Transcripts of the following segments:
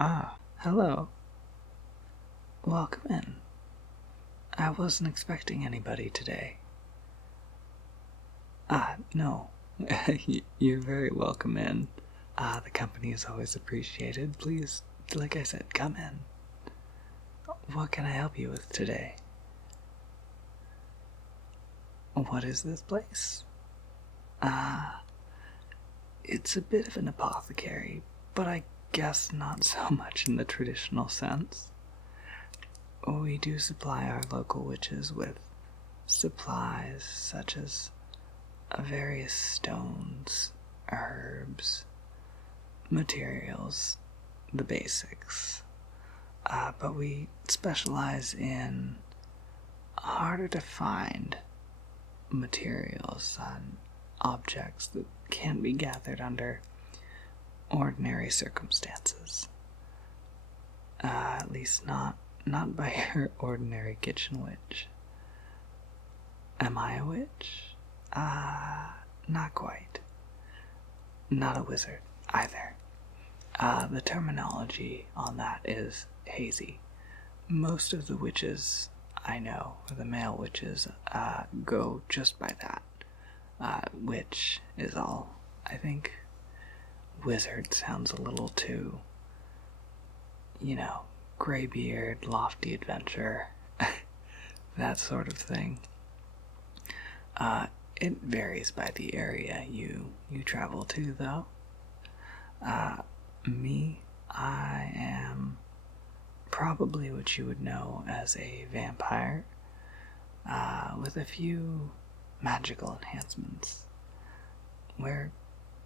Ah, hello. Welcome in. I wasn't expecting anybody today. No. You're very welcome in. The company is always appreciated. Please, like I said, come in. What can I help you with today? What is this place? It's a bit of an apothecary, but I guess not so much in the traditional sense. We do supply our local witches with supplies such as various stones, herbs, materials, the basics. But we specialize in harder to find materials and objects that can't be gathered under ordinary circumstances. At least not by your ordinary kitchen witch. Am I a witch? Not quite. Not a wizard, either. The terminology on that is hazy. Most of the witches I know, or the male witches, go just by that. Witch is all. I think wizard sounds a little too, graybeard, lofty adventure, that sort of thing. It varies by the area you travel to, though. Me, I am probably what you would know as a vampire, with a few magical enhancements. We're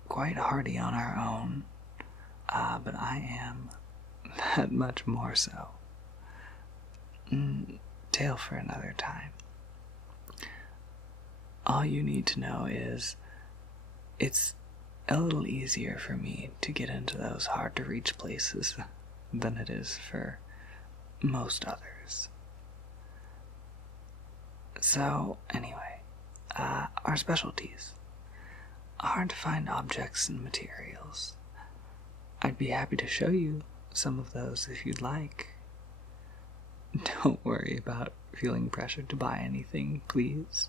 quite hardy on our own, but I am that much more so. Tale for another time. All you need to know is it's a little easier for me to get into those hard-to-reach places than it is for most others. So, anyway, our specialties. Hard-to-find objects and materials. I'd be happy to show you some of those if you'd like. Don't worry about feeling pressured to buy anything, please.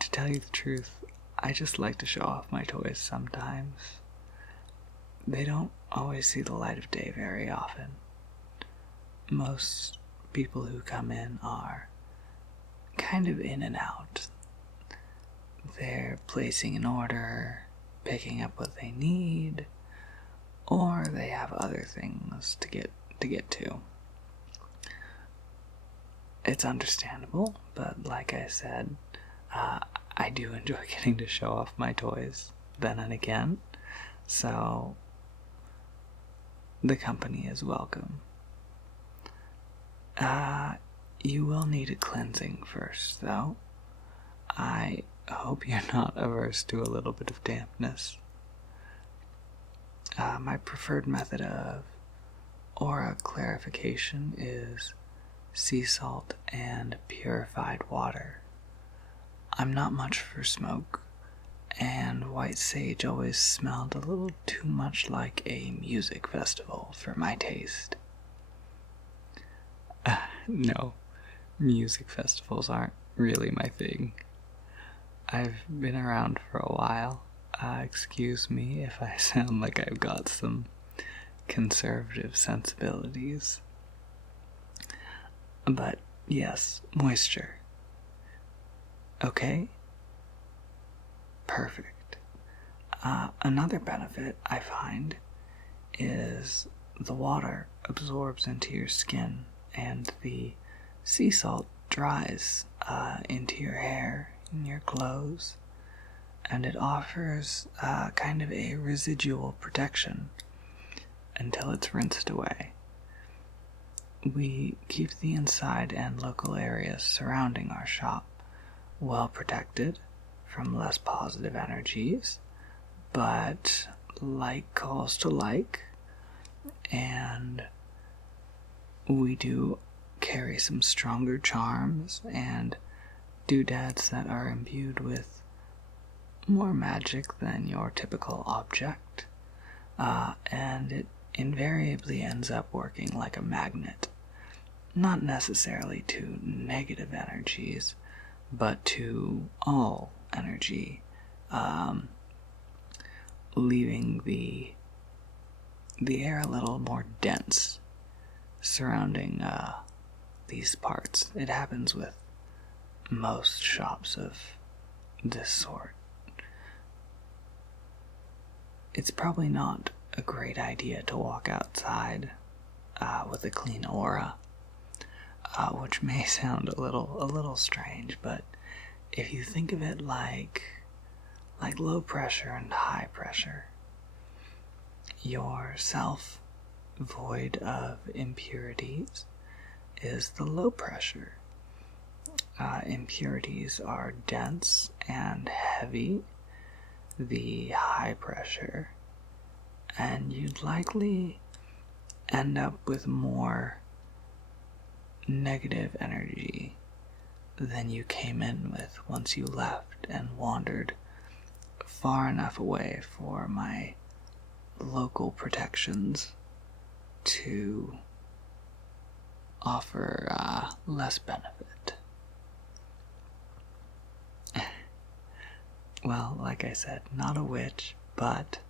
To tell you the truth, I just like to show off my toys sometimes. They don't always see the light of day very often. Most people who come in are kind of in and out. They're placing an order, picking up what they need, or they have other things to get to. It's understandable, but like I said, I do enjoy getting to show off my toys then and again, so the company is welcome. You will need a cleansing first, though. I hope you're not averse to a little bit of dampness. My preferred method of aura clarification is sea salt and purified water. I'm not much for smoke, and white sage always smelled a little too much like a music festival for my taste. No, music festivals aren't really my thing. I've been around for a while. Excuse me if I sound like I've got some conservative sensibilities. But yes, moisture. Okay? Perfect. Another benefit I find is the water absorbs into your skin and the sea salt dries into your hair and your clothes, and it offers kind of a residual protection until it's rinsed away. We keep the inside and local areas surrounding our shop well protected from less positive energies, but like calls to like, and we do carry some stronger charms and doodads that are imbued with more magic than your typical object, and it invariably ends up working like a magnet, not necessarily to negative energies, but to all energy, leaving the air a little more dense surrounding these parts. It happens with most shops of this sort. It's probably not a great idea to walk outside with a clean aura, which may sound a little strange, but if you think of it like low pressure and high pressure, yourself void of impurities is the low pressure. Impurities are dense and heavy, the high pressure, and you'd likely end up with more negative energy than you came in with once you left and wandered far enough away for my local protections to offer less benefit. Well, like I said, not a witch, but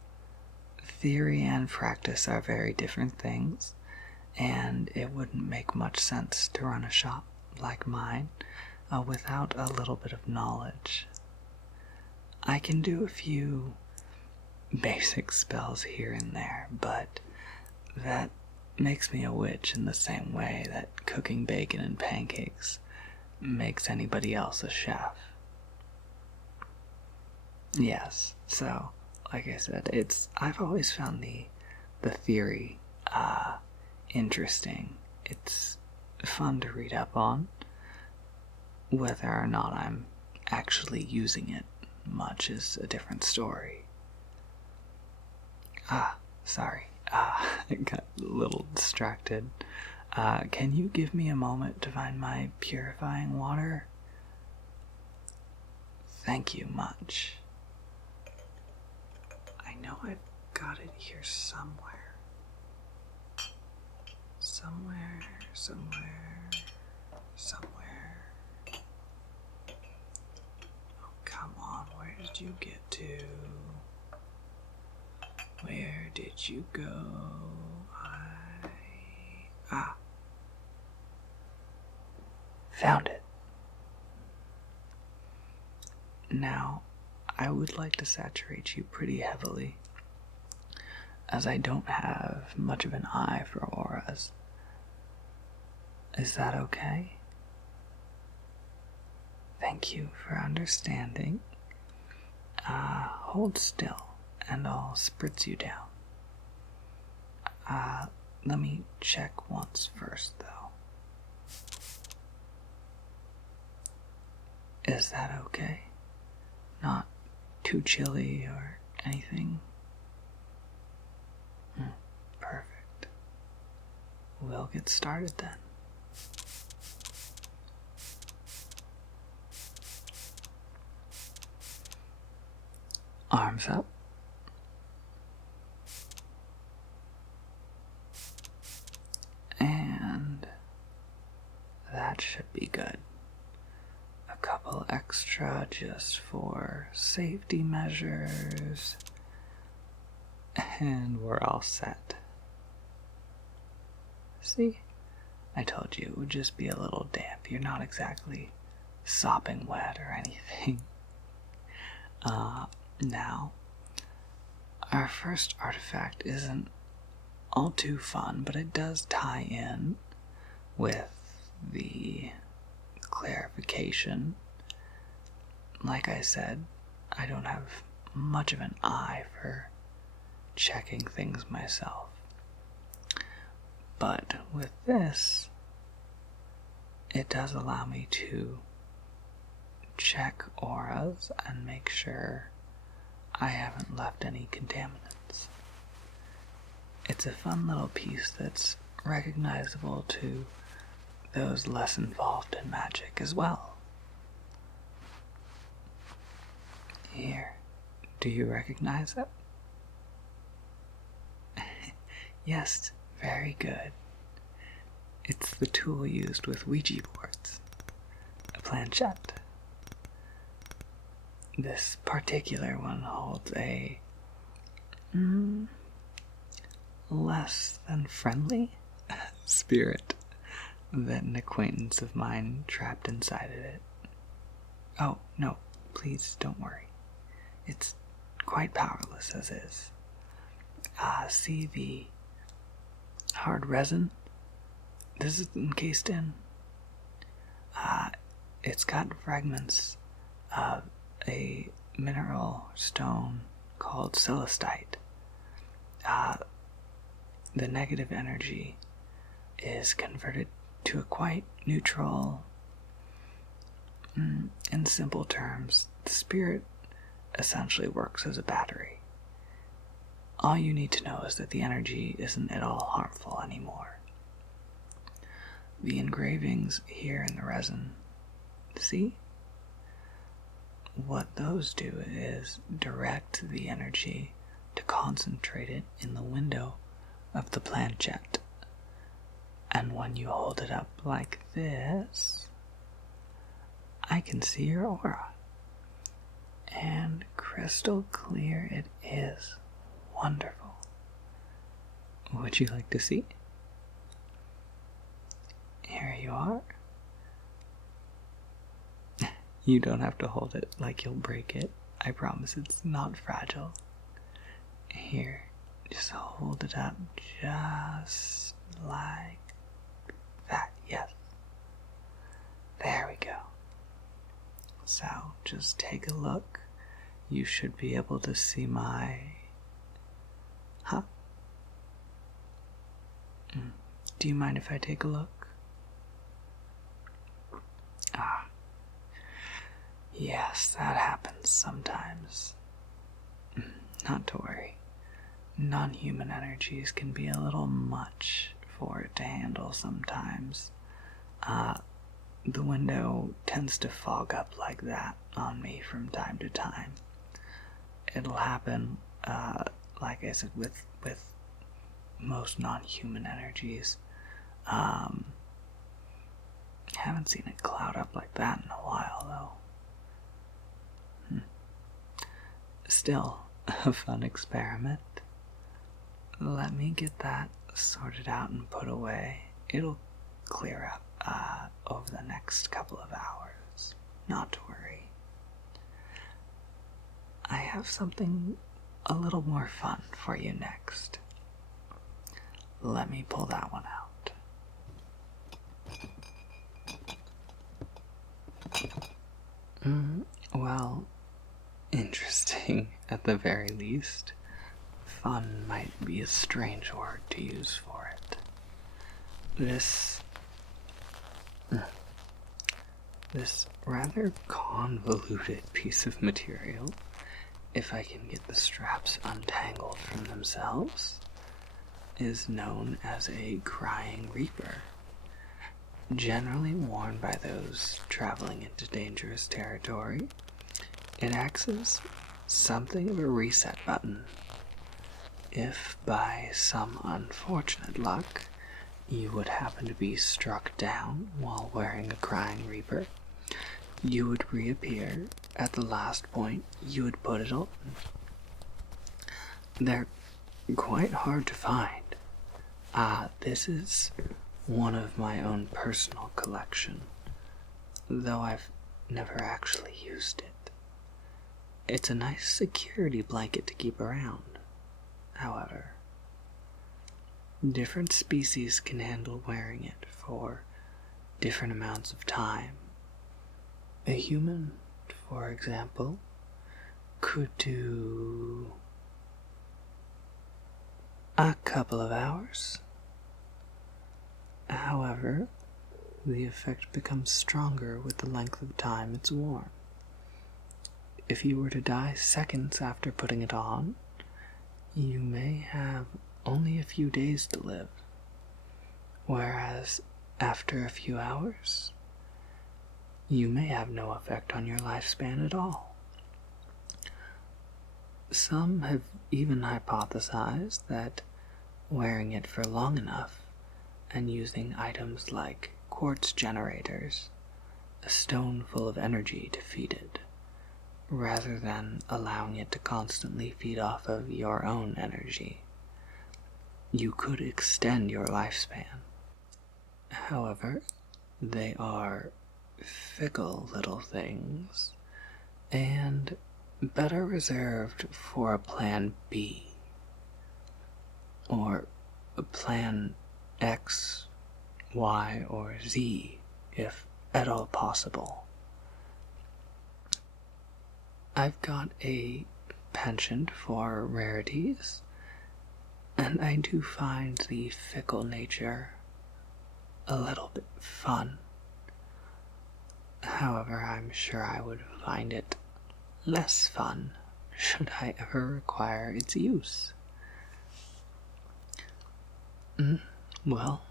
theory and practice are very different things, and it wouldn't make much sense to run a shop like mine without a little bit of knowledge. I can do a few basic spells here and there, but that makes me a witch in the same way that cooking bacon and pancakes makes anybody else a chef. Yes, so, like I said, I've always found the theory interesting. It's fun to read up on. Whether or not I'm actually using it much is a different story. Sorry. I got a little distracted. Can you give me a moment to find my purifying water? Thank you much. I know I've got it here somewhere. Somewhere. Oh, come on, where did you get to? Where did you go? Found it. Now, I would like to saturate you pretty heavily, as I don't have much of an eye for auras. Is that okay? Thank you for understanding. Hold still, and I'll spritz you down. Let me check once first, though. Is that okay? Not too chilly or anything? Perfect. We'll get started then. Arms up. And that should be good. A couple extra just for safety measures. And we're all set. See? I told you it would just be a little damp. You're not exactly sopping wet or anything. Now, our first artifact isn't all too fun, but it does tie in with the clarification. Like I said, I don't have much of an eye for checking things myself. But with this, it does allow me to check auras and make sure I haven't left any contaminants. It's a fun little piece that's recognizable to those less involved in magic as well. Here, do you recognize it? Yes, very good. It's the tool used with Ouija boards. A planchette. This particular one holds a less than friendly spirit that an acquaintance of mine trapped inside of it. Oh, no, please don't worry. It's quite powerless as is. See the hard resin this is encased in? It's got fragments of a mineral stone called celestite. The negative energy is converted to a quite neutral. In simple terms, the spirit essentially works as a battery. All you need to know is that the energy isn't at all harmful anymore. The engravings here in the resin, see? What those do is direct the energy to concentrate it in the window of the planchette. And when you hold it up like this, I can see your aura. And crystal clear it is. Wonderful. Would you like to see? Here you are. You don't have to hold it like you'll break it. I promise it's not fragile. Here, just hold it up just like that. Yes. There we go. So, just take a look. You should be able to see my... Huh? Do you mind if I take a look? Yes, that happens sometimes. Not to worry. Non-human energies can be a little much for it to handle sometimes. The window tends to fog up like that on me from time to time. It'll happen, like I said, with most non-human energies. Haven't seen it cloud up like that in a while, though. Still, a fun experiment. Let me get that sorted out and put away. It'll clear up over the next couple of hours. Not to worry. I have something a little more fun for you next. Let me pull that one out. Well, interesting at the very least. Fun might be a strange word to use for it. This rather convoluted piece of material, if I can get the straps untangled from themselves, is known as a crying reaper. Generally worn by those traveling into dangerous territory, it acts as something of a reset button. If by some unfortunate luck you would happen to be struck down while wearing a crying reaper, you would reappear at the last point you would put it on. They're quite hard to find. This is one of my own personal collection, though I've never actually used it. It's a nice security blanket to keep around. However, different species can handle wearing it for different amounts of time. A human, for example, could do a couple of hours. However, the effect becomes stronger with the length of time it's worn. If you were to die seconds after putting it on, you may have only a few days to live, whereas after a few hours, you may have no effect on your lifespan at all. Some have even hypothesized that wearing it for long enough and using items like quartz generators, a stone full of energy to feed it, rather than allowing it to constantly feed off of your own energy. You could extend your lifespan. However, they are fickle little things and better reserved for a plan B or a plan X, Y, or Z if at all possible. I've got a penchant for rarities, and I do find the fickle nature a little bit fun. However, I'm sure I would find it less fun should I ever require its use. Well,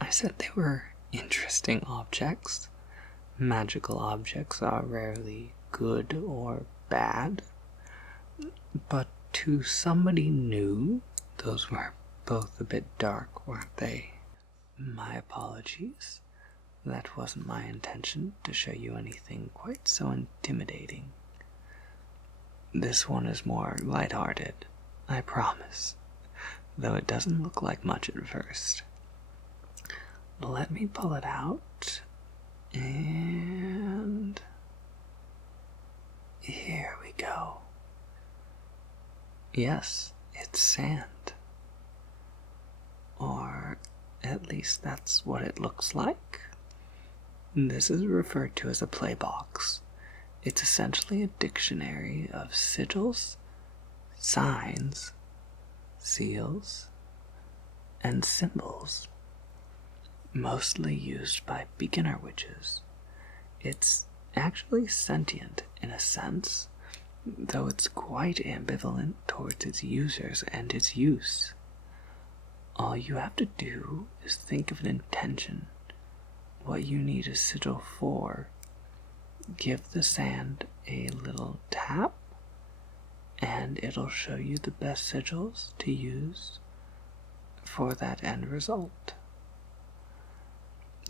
I said they were interesting objects. Magical objects are rarely good or bad, but to somebody new, those were both a bit dark, weren't they? My apologies. That wasn't my intention to show you anything quite so intimidating. This one is more lighthearted, I promise, though it doesn't look like much at first. Let me pull it out, and here we go. Yes, it's sand. Or at least that's what it looks like. This is referred to as a playbox. It's essentially a dictionary of sigils, signs, seals, and symbols, mostly used by beginner witches. It's actually sentient in a sense, though it's quite ambivalent towards its users and its use. All you have to do is think of an intention, what you need a sigil for, give the sand a little tap, and it'll show you the best sigils to use for that end result.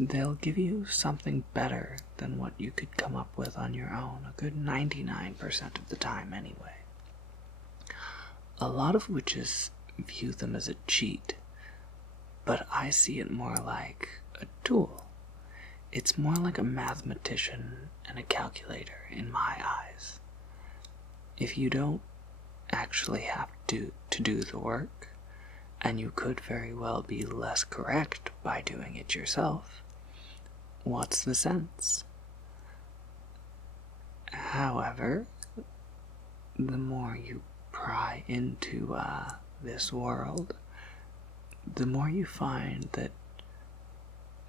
They'll give you something better than what you could come up with on your own, a good 99% of the time anyway. A lot of witches view them as a cheat, but I see it more like a tool. It's more like a mathematician and a calculator in my eyes. If you don't actually have to do the work, and you could very well be less correct by doing it yourself, what's the sense? However, the more you pry into this world, the more you find that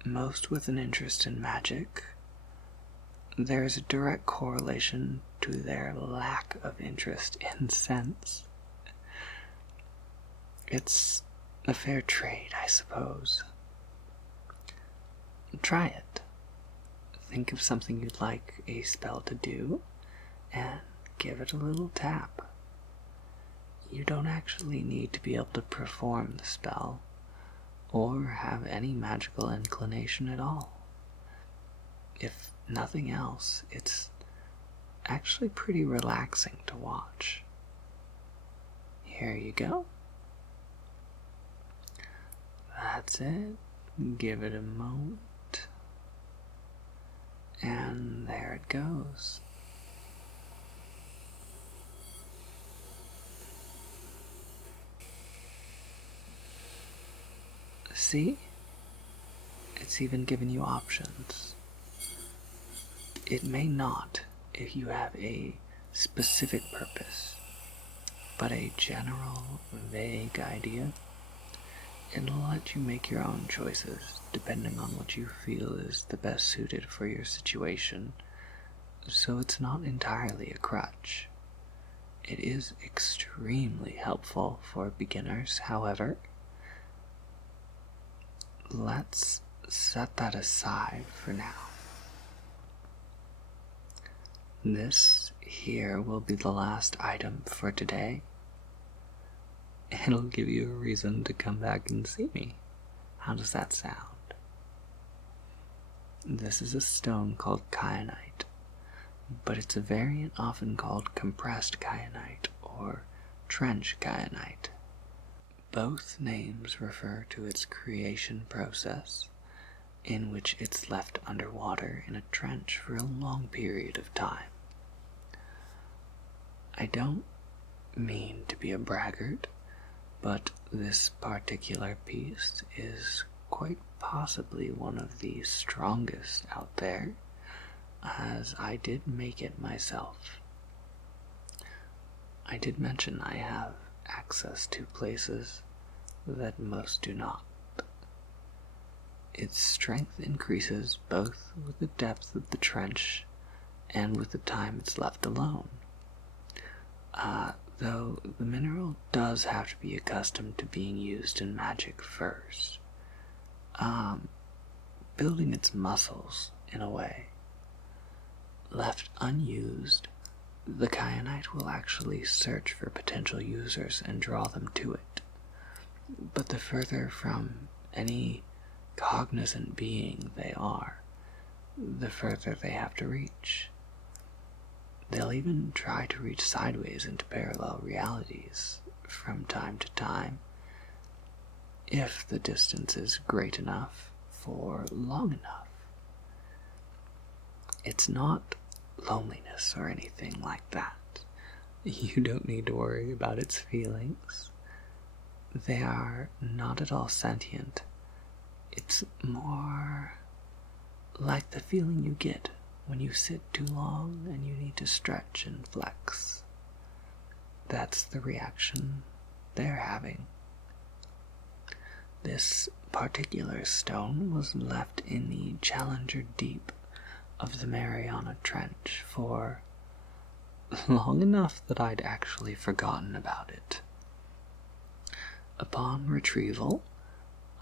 most with an interest in magic, there is a direct correlation to their lack of interest in sense. It's a fair trade, I suppose. Try it. Think of something you'd like a spell to do, and give it a little tap. You don't actually need to be able to perform the spell, or have any magical inclination at all. If nothing else, it's actually pretty relaxing to watch. Here you go. That's it. Give it a moment. And there it goes. See? It's even given you options. It may not if you have a specific purpose, but a general, vague idea. It'll let you make your own choices, depending on what you feel is the best suited for your situation, so it's not entirely a crutch. It is extremely helpful for beginners, however. Let's set that aside for now. This here will be the last item for today. It'll give you a reason to come back and see me. How does that sound? This is a stone called kyanite, but it's a variant often called compressed kyanite or trench kyanite. Both names refer to its creation process, in which it's left underwater in a trench for a long period of time. I don't mean to be a braggart, but this particular piece is quite possibly one of the strongest out there, as I did make it myself. I did mention I have access to places that most do not. Its strength increases both with the depth of the trench and with the time it's left alone. Though the mineral does have to be accustomed to being used in magic first, building its muscles in a way. Left unused, the kyanite will actually search for potential users and draw them to it. But the further from any cognizant being they are, the further they have to reach. They'll even try to reach sideways into parallel realities from time to time, if the distance is great enough for long enough. It's not loneliness or anything like that. You don't need to worry about its feelings. They are not at all sentient. It's more like the feeling you get when you sit too long and you need to stretch and flex. That's the reaction they're having. This particular stone was left in the Challenger Deep of the Mariana Trench for long enough that I'd actually forgotten about it. Upon retrieval,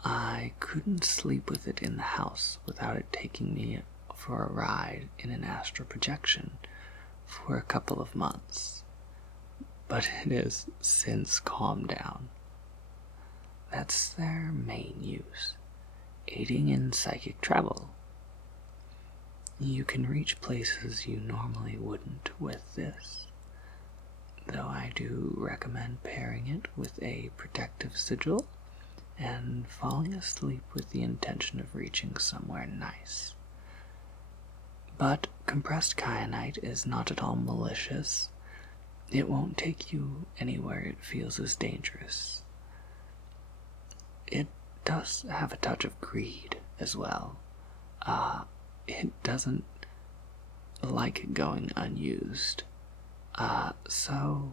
I couldn't sleep with it in the house without it taking me for a ride in an astral projection for a couple of months, but it has since calmed down. That's their main use, aiding in psychic travel. You can reach places you normally wouldn't with this, though I do recommend pairing it with a protective sigil and falling asleep with the intention of reaching somewhere nice. But compressed kyanite is not at all malicious. It won't take you anywhere it feels as dangerous. It does have a touch of greed as well. It doesn't like going unused. So,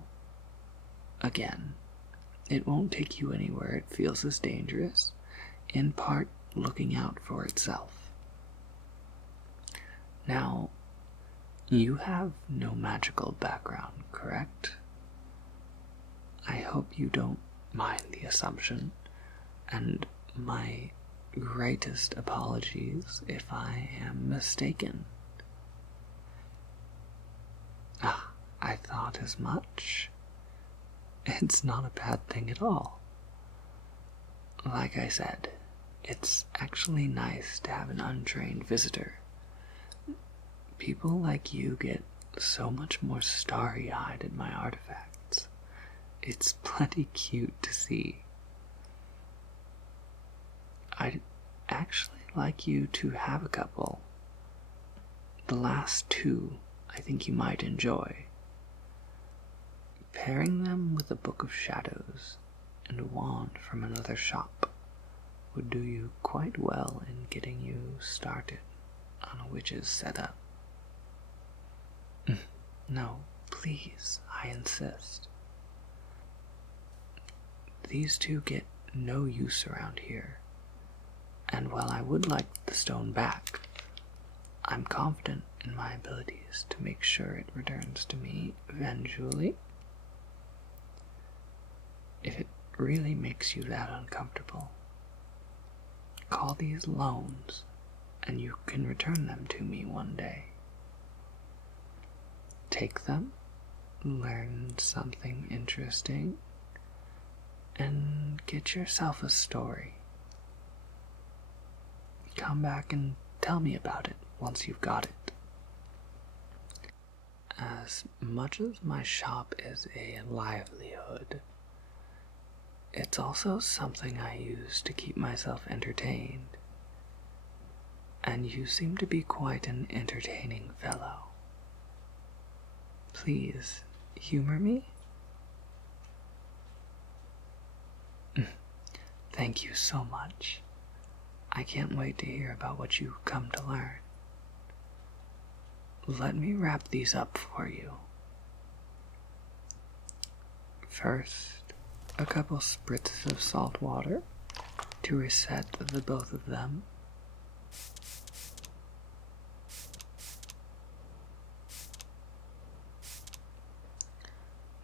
again, it won't take you anywhere it feels as dangerous, in part looking out for itself. Now, you have no magical background, correct? I hope you don't mind the assumption, and my greatest apologies if I am mistaken. I thought as much. It's not a bad thing at all. Like I said, it's actually nice to have an untrained visitor. People like you get so much more starry-eyed at my artifacts. It's plenty cute to see. I'd actually like you to have a couple. The last two I think you might enjoy. Pairing them with a Book of Shadows and a wand from another shop would do you quite well in getting you started on a witch's setup. No, please, I insist. These two get no use around here, and while I would like the stone back, I'm confident in my abilities to make sure it returns to me eventually. If it really makes you that uncomfortable, call these loans and you can return them to me one day. Take them, learn something interesting, and get yourself a story. Come back and tell me about it once you've got it. As much as my shop is a livelihood, it's also something I use to keep myself entertained. And you seem to be quite an entertaining fellow. Please, humor me? Thank you so much. I can't wait to hear about what you've come to learn. Let me wrap these up for you. First, a couple spritzes of salt water to reset the both of them.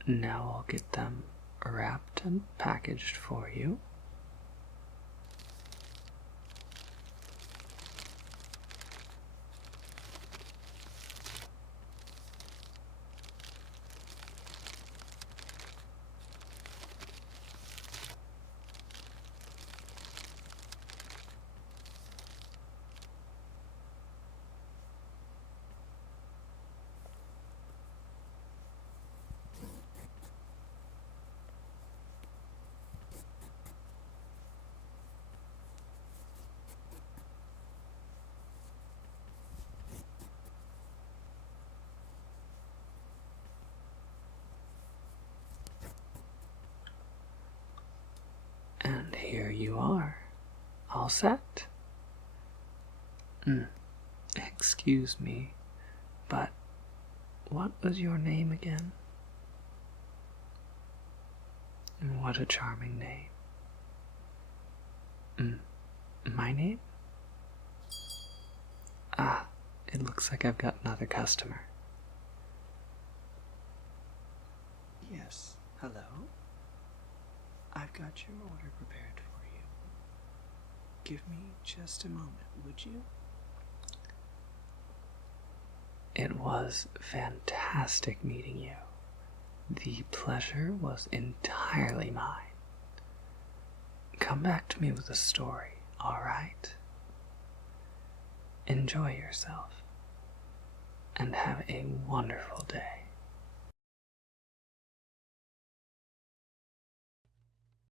Now I'll get them wrapped and packaged for you. And here you are, all set. Excuse me, but what was your name again? What a charming name. My name? Ah, it looks like I've got another customer. Yes, hello? I've got your order prepared for you. Give me just a moment, would you? It was fantastic meeting you. The pleasure was entirely mine. Come back to me with a story, all right? Enjoy yourself, and have a wonderful day.